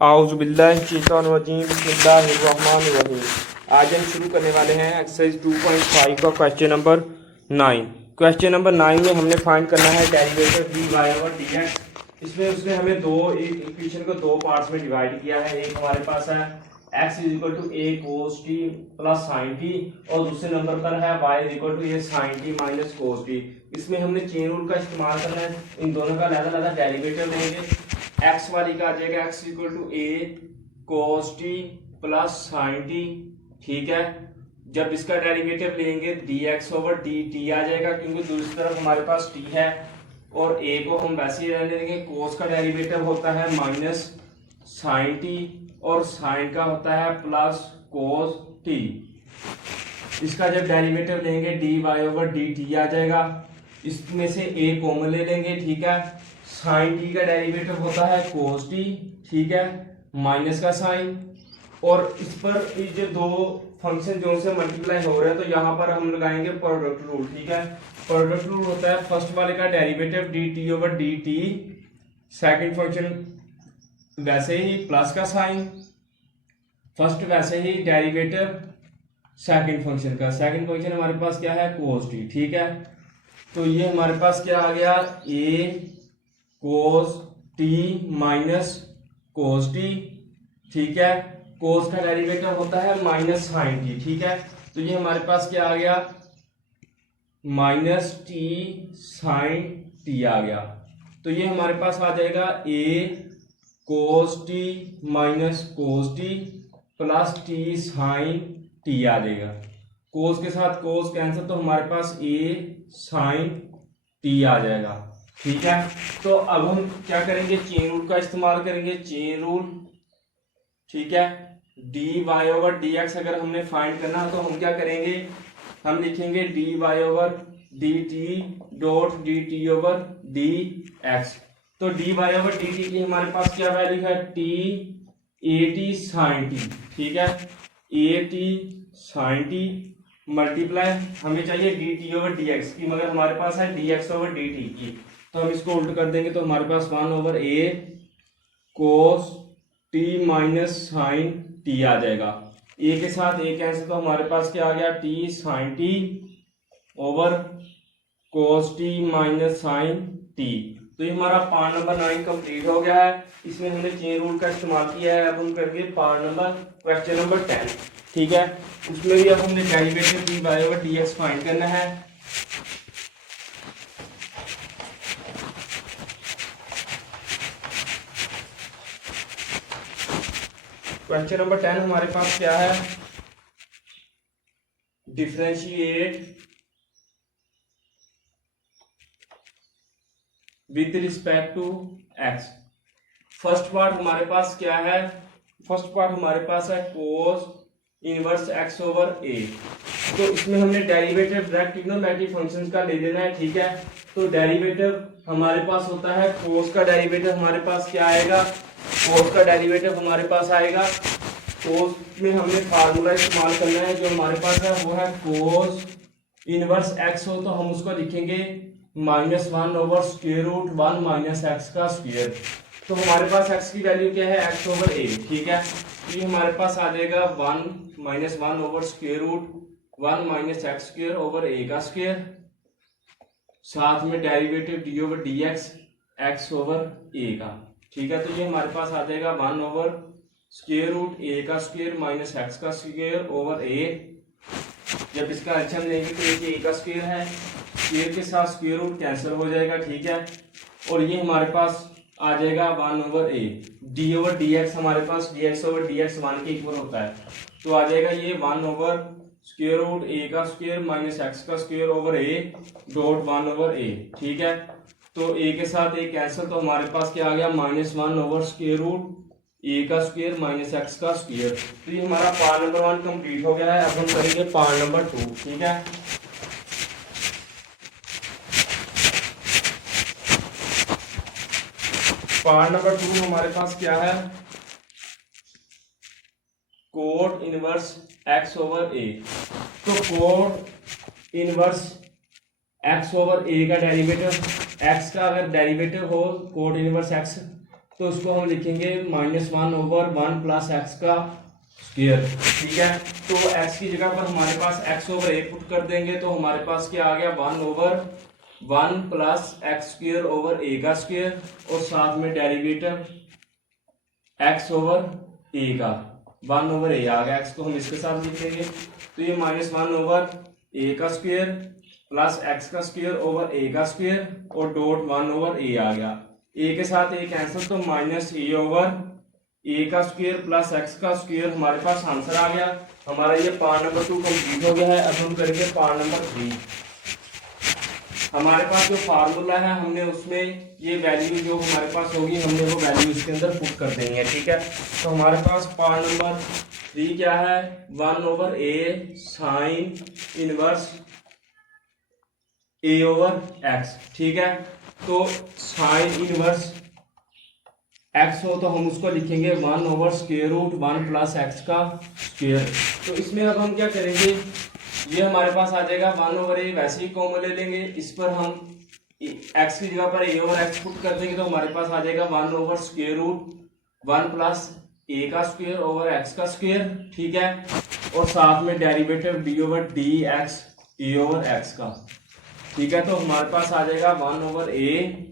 आउज़ुबिल्लाहिमिनश्शैतानिर्रजीम बिस्मिल्लाहिर्रहमानिर्रहीम। आज हम शुरू करने वाले हैं एक्सरसाइज 2.5 का क्वेश्चन नंबर 9। क्वेश्चन नंबर 9 में हमने फाइंड करना है derivative d Y over D x. इसमें उसने हमें इक्वेशन को दो पार्ट्स में डिवाइड किया है। एक हमारे पास है x is equal to a cos T plus sine t, और दूसरे नंबर पर है y is equal to a sine t minus cos t. इसमें हमने चेन रूल का इस्तेमाल करना है। इन दोनों का अलग अलग डेरिवेटिव लेंगे। x वाली का आ जाएगा x equal to a cos T plus sine T, ठीक है। जब इसका डेरिवेटिव लेंगे dx ओवर dt आ जाएगा, क्योंकि दूसरी तरफ हमारे पास t है और a को हम वैसे ही रहने देंगे। कोस का डेरिवेटिव होता है माइनस साइन टी और साइन का होता है प्लस कोस टी। इसका जब डेरिवेटिव लेंगे dy ओवर dt आ जाएगा। इसमें से a कॉमन ले लेंगे, ठीक है। साइन टी का डेरिवेटिव होता है कोस टी, ठीक है, माइनस का साइन, और इस पर ये दो फंक्शन जो से मल्टीप्लाई हो रहे हैं, तो यहाँ पर हम लगाएंगे प्रोडक्ट रूल, ठीक है। प्रोडक्ट रूल होता है फर्स्ट वाले का derivative D T over D T, second function वैसे ही प्लस का साइन, फर्स्ट वैसे ही डेरिवेटिव सेकेंड फंक्शन का। सेकेंड फंक्शन हमारे पास क्या है, कोस टी, ठीक है। तो ये हमारे पास क्या आ गया, ए cos T minus cos T, ठीक है। कोस का डेरिवेटिव होता है माइनस साइन टी, ठीक है। तो ये हमारे पास क्या आ गया, माइनस टी साइन टी आ गया। तो ये हमारे पास आ जाएगा A cos T minus cos T plus T sine T आ जाएगा। कोस के साथ कोस कैंसिल, तो हमारे पास ए साइन टी आ जाएगा, ठीक है। तो अब हम क्या करेंगे, चेन रूल का इस्तेमाल करेंगे। चेन रूल, ठीक है। D Y over D x अगर हमने फाइंड करना तो हम क्या करेंगे, हम लिखेंगे D Y over D T dot D T over D X. तो D Y over D T की हमारे पास क्या वैल्यू है, T A T sine T, ठीक है। A T sine T multiply हमें चाहिए D T over D X की, मगर हमारे पास है D X over D T की। तो हम इसको उल्ट कर देंगे, तो हमारे पास 1 over A cos T minus sign T आ जाएगा। ए के साथ ए कैंसिल, तो हमारे पास क्या आ गया, टी साइन टी ओवर कोस टी माइनस साइन टी। तो ये हमारा पार्ट नंबर 9 कंप्लीट हो गया है। इसमें हमने चेन रूल का इस्तेमाल किया है। अब हम करेंगे पार्ट नंबर क्वेश्चन नंबर 10, ठीक है। उसमें भी अब हमने derivative d Y over D x find करना है। क्वेश्चन नंबर 10 हमारे पास क्या है, differentiate with respect to x. First part हमारे पास क्या है, फर्स्ट पार्ट हमारे पास है cos inverse x over a. तो इसमें हमने डेरिवेटिव डायरेक्ट ट्रिग्नोमेट्रिक फंक्शंस का ले लेना है, ठीक है। तो डेरिवेटिव हमारे पास होता है कोस का डेरिवेटिव हमारे पास क्या आएगा, कोस का डेरिवेटिव हमारे पास आएगा, कोस में हमने फार्मूला इस्तेमाल करना है। जो हमारे पास है वो है कोस इनवर्स एक्स हो, तो हम उसको लिखेंगे -1 over square root 1 minus x का स्क्वायर। तो हमारे पास एक्स की वैल्यू क्या है, एक्स ओवर ए, ठीक है। ये हमारे पास आ जाएगा 1 over square root 1 minus X square over A का स्क्वायर, साथ में derivative D over D X X over A का, ठीक है। तो ये हमारे पास आ जाएगा 1 ओवर स्क्वायर रूट ए का स्क्वायर माइनस एक्स का स्क्वायर ओवर ए। जब इसका एलसीएम लेंगे तो ये ए का स्क्वायर है, स्क्वायर के साथ स्क्वायर रूट कैंसिल हो जाएगा, ठीक है। और ये हमारे पास आ जाएगा 1 over A. D over D X हमारे पास D X over D X 1 के इक्वल होता है, तो आ जाएगा ये 1 ओवर स्क्वायर रूट ए का स्क्वायर माइनस एक्स का square over A dot 1 over A, ठीक है। तो ए के साथ ए कैंसिल, तो हमारे पास क्या आ गया, -1 ओवर स्क्वायर रूट ए का स्क्वायर माइनस एक्स का स्क्वायर। तो ये हमारा पार्ट नंबर 1 कंप्लीट हो गया है। अब हम करेंगे पार्ट नंबर 2, ठीक है। पार्ट नंबर 2 हमारे पास क्या है, cot inverse x over a. तो cot inverse x over A का डेरिवेटिव, एक्स का अगर डेरिवेटिव हो कोट इनवर्स एक्स तो उसको हम लिखेंगे -1/1 प्लस एक्स का स्क्वायर। ठीक है, तो x की जगह पर हमारे पास x/a पुट कर देंगे तो हमारे पास क्या आ गया 1/1 प्लस x² a का स्क्वायर और साथ में डेरिवेटिव x/a का 1/a आ गया। x को हम इसके साथ लिखेंगे तो ये -1/a का स्क्वायर प्लस x का स्क्वायर ओवर a का स्क्वायर और डॉट 1/a आ गया। a के साथ a कैंसिल तो -a/a का स्क्वायर प्लस x का स्क्वायर हमारे पास आंसर आ गया। हमारा ये पार्ट नंबर 2 कंप्लीट हो गया है। अब हम करेंगे पार्ट नंबर 3। हमारे पास जो फार्मूला है हमने उसमें ये वैल्यू जो हमारे पास होगी हमने वो वैल्यू इसके अंदर पुट कर देनी है। ठीक है, तो हमारे पास पार्ट नंबर 3 क्या है 1/a साइन इनवर्स a/x। ठीक है, तो साइन इनवर्स x हो तो हम उसको लिखेंगे 1/√1 प्लस x का स्क्वायर। तो इसमें अब हम क्या करेंगे, ये हमारे पास आ जाएगा 1/a वैसे ही कॉमन ले लेंगे, इस पर हम x की जगह पर a/x पुट कर देंगे तो हमारे पास आ जाएगा 1/√1 प्लस a का स्क्वायर ओवर x का स्क्वायर। ठीक है, और साथ में डेरिवेटिव d/dx a/x का। ठीक है, तो हमारे पास आ जाएगा 1/a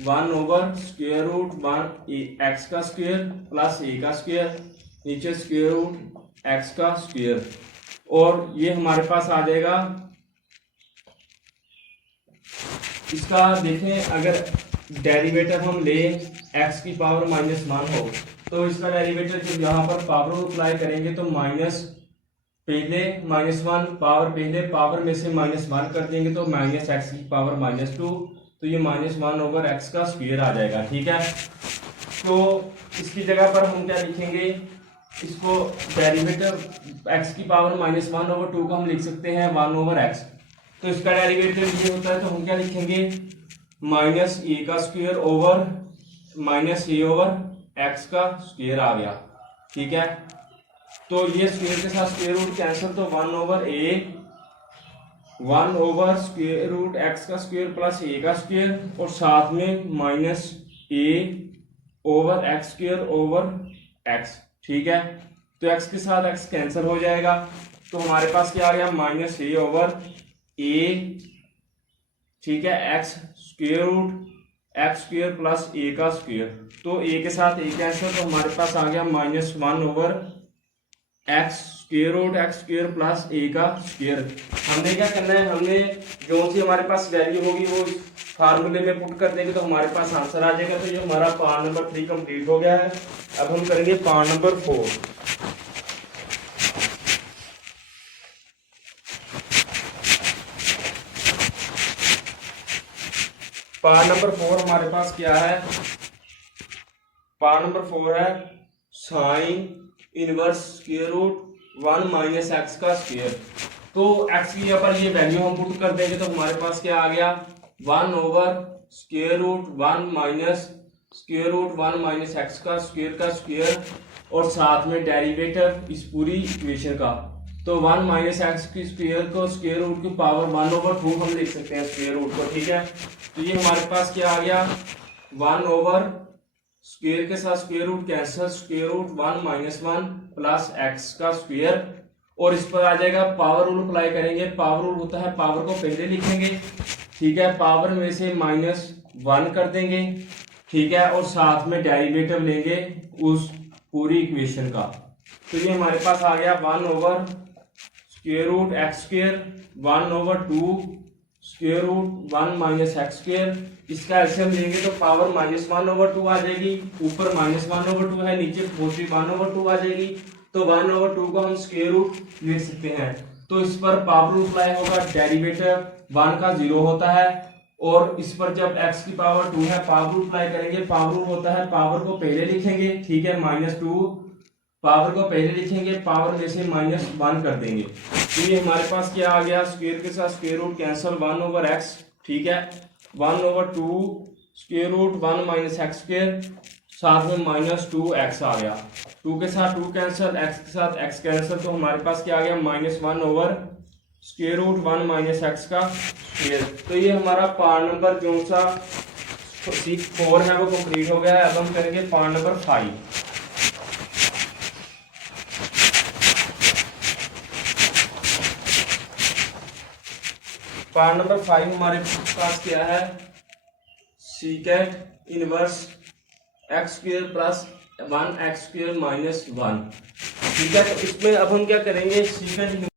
1/√1 x का स्क्वायर प्लस a का स्क्वायर नीचे √x का स्क्वायर और ये हमारे पास आ जाएगा। इसका देखें अगर डेरिवेटिव हम ले x की पावर -1 हो तो इसका डेरिवेटिव जब यहाँ पर पावर अप्लाई करेंगे तो पहले -1 पावर में से -1 कर देंगे तो -x की पावर -2 तो ये -1/x का स्क्वायर आ जाएगा। ठीक है, तो इसकी जगह पर हम क्या लिखेंगे, इसको डेरिवेटिव x की पावर -1/2 को हम लिख सकते हैं 1/x। तो इसका डेरिवेटिव ये होता है तो हम क्या लिखेंगे -a का स्क्वायर ओवर -a/x का स्क्वायर आ गया। ठीक है, तो ये स्क्वायर के साथ स्क्वायर रूट कैंसिल तो 1/√x का स्क्वायर प्लस a का स्क्वायर और साथ में -a/x² ठीक है, तो x के साथ x कैंसिल हो जाएगा तो हमारे पास क्या आ गया -a/a। ठीक है, x² प्लस a का स्क्वायर तो a के साथ a कैंसिल तो हमारे पास आ गया -1/x² प्लस a का स्क्वायर। हमने क्या करना है, हमने जो सी हमारे पास वैल्यू होगी वो फार्मूले में पुट कर देंगे तो हमारे पास आंसर आ जाएगा। तो ये हमारा पार्ट नंबर 3 कंप्लीट हो गया है। अब हम करेंगे पार्ट नंबर 4। पार्ट नंबर 4 हमारे पास क्या है, पार्ट नंबर 4 है साइन इनवर्स √1 - x का स्क्वायर। तो x की जगह पर ये वैल्यू हम पुट कर देंगे तो हमारे पास क्या आ गया 1/√1 - x का स्क्वायर और साथ में डेरिवेटिव इस पूरी इक्वेशन का। तो 1 - x की स्क्वायर को स्क्वायर रूट की पावर 1/2 हम लिख सकते हैं स्क्वायर रूट को। ठीक है, तो ये हमारे पास क्या आ गया 1/, स्क्वायर के साथ square root cancel √1 - 1 plus x का स्क्वायर और इस पर आ जाएगा पावर रूल अप्लाई करेंगे। पावर रूल होता है पावर को पहले लिखेंगे। ठीक है, पावर में से -1 कर देंगे। ठीक है, और साथ में डेरिवेटिव लेंगे उस पूरी इक्वेशन का। तो ये हमारे पास आ गया 1/√x², 1/2 √1 - x²। इसका एलसीएम लेंगे तो पावर -1/2 आ जाएगी, ऊपर -1/2 है, नीचे 1/2 आ जाएगी। तो 1/2 को हम स्क्वायर रूट लिख सकते हैं। तो इस पर पावर रूल अप्लाई होगा, डेरिवेटिव 1 का 0 होता है और इस पर जब x की पावर 2 है पावर रूल अप्लाई करेंगे। पावर रूल होता है पावर को पहले लिखेंगे। ठीक है, -2 पावर को पहले लिखेंगे, पावर में से -1 कर देंगे। तो ये हमारे पास क्या आ गया, स्क्वायर के साथ स्क्वायर रूट कैंसिल 1/x। ठीक है, 1/2 √1 - x², साथ में -2x आ गया। 2 के साथ 2 कैंसिल, x के साथ x कैंसिल तो हमारे पास क्या आ गया -1/√1 - x का स्क्वायर। तो ये हमारा पार्ट नंबर जो सा 4 है वो कंप्लीट हो गया है। अब हम करेंगे पार्ट नंबर 5। पार्ट नंबर 5 हमारे पास क्या है, secant inverse x square plus 1x² minus 1। ठीक है, तो इसमें अब हम क्या करेंगे, सीकेंट,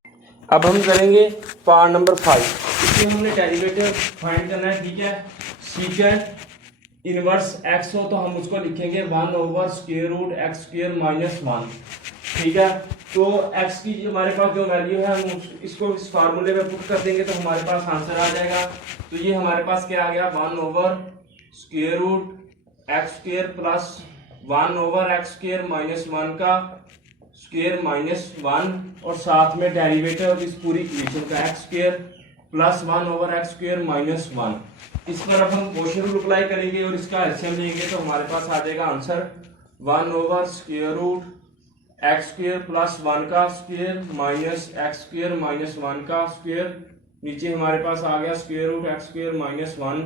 अब हम करेंगे पार्ट नंबर 5। इसमें हमने डेरिवेटिव फाइंड करना है। ठीक है, सीकेंट इनवर्स x हो तो हम उसको लिखेंगे 1/√x² माइनस 1। ठीक है, तो x की हमारे पास जो वैल्यू है हम इसको इस फार्मूले में पुट कर देंगे तो हमारे पास आंसर आ जाएगा। तो ये हमारे पास क्या आ गया, 1/√x² प्लस 1/x² माइनस 1 का स्क्वायर माइनस 1 और साथ में डेरिवेटिव इस पूरी इक्वेशन का x² प्लस 1/x² माइनस 1। इस पर अब हम क्वेश्चन रूल अप्लाई करेंगे और इसका एलसीएम लेंगे तो हमारे पास आ जाएगा आंसर 1/√x² प्लस 1 का स्क्वायर माइनस x² माइनस 1 का स्क्वायर, नीचे हमारे पास आ गया √x² माइनस 1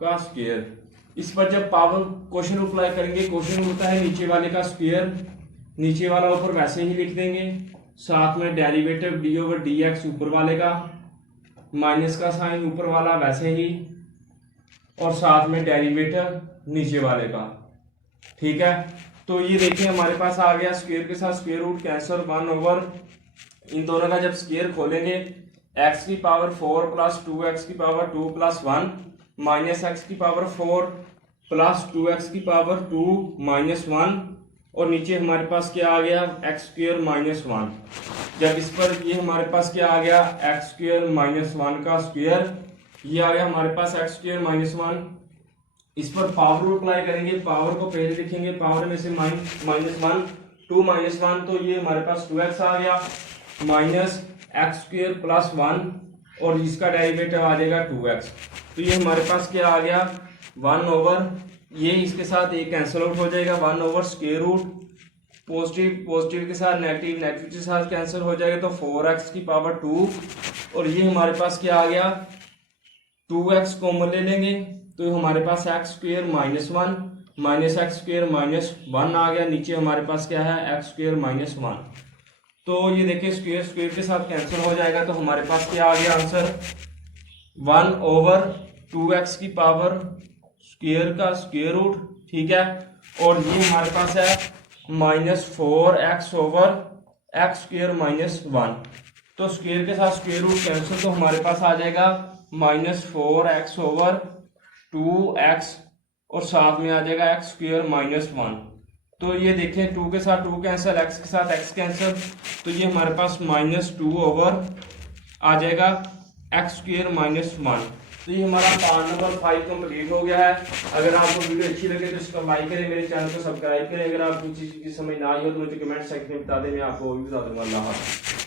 का स्क्वायर। इस पर जब पावर क्वेश्चन रूल अप्लाई करेंगे, क्वेश्चन होता है नीचे वाले का स्क्वायर, नीचे वाला ऊपर वैसे ही लिख देंगे, साथ में डेरिवेटिव d/dx ऊपर वाले का, माइनस का साइन ऊपर वाला वैसे ही, और साथ में डेरिवेटिव नीचे वाले का। ठीक है, तो ये देखिए हमारे पास आ गया स्क्वायर के साथ स्क्वायर रूट कैंसिल, 1/, इन दोनों का जब स्क्वायर खोलेंगे x की पावर 4 प्लस 2x की पावर 2 प्लस 1 माइनस x की पावर 4 प्लस 2x की पावर 2 माइनस 1 और नीचे हमारे पास क्या आ गया, x² माइनस 1। जब इस पर ये हमारे पास क्या आ गया, x² माइनस 1 का स्क्वायर, ये आ गया हमारे पास x² माइनस 1। इस पर पावर रूल अप्लाई करेंगे, पावर को पहले लिखेंगे, पावर में से -1 2 माइनस 1 तो ये हमारे पास 2x आ गया माइनस x² प्लस 1 और इसका डेरिवेटिव आ जाएगा 2x। तो ये हमारे पास क्या आ गया, 1/, ये इसके साथ एक कैंसिल आउट हो जाएगा, 1/√, पॉजिटिव पॉजिटिव के साथ नेगेटिव नेगेटिव के साथ कैंसिल हो जाएगा तो 4x की पावर 2 और ये हमारे पास क्या आ गया, 2x कॉमन ले लेंगे तो हमारे पास x² minus 1 minus x² minus 1 आ गया, नीचे हमारे पास क्या है, x² माइनस 1। तो ये देखिए स्क्वायर स्क्वायर के साथ कैंसिल हो जाएगा तो हमारे पास क्या आ गया आंसर, 1/2x की पावर स्क्वायर का स्क्वायर रूट। ठीक है, और ये हमारे पास है -4x/x² माइनस 1। तो स्क्वायर के साथ स्क्वायर रूट कैंसिल तो हमारे पास आ जाएगा -4x/2x और साथ में आ जाएगा x² माइनस 1। तो ये देखें 2 के साथ 2 कैंसिल, x के साथ x कैंसिल, तो ये हमारे पास -2 आ जाएगा x² माइनस 1। तो ये हमारा पार्ट नंबर 5 कंप्लीट हो गया है। अगर आपको वीडियो अच्छी लगे तो इसको लाइक करें, मेरे चैनल को सब्सक्राइब करें। अगर आपको किसी चीज़ की समझ ना आई हो तो मुझे कमेंट सेक्शन में बता दें, मैं आपको वो भी बता दूंगा। अल्लाह हाफ़िज़।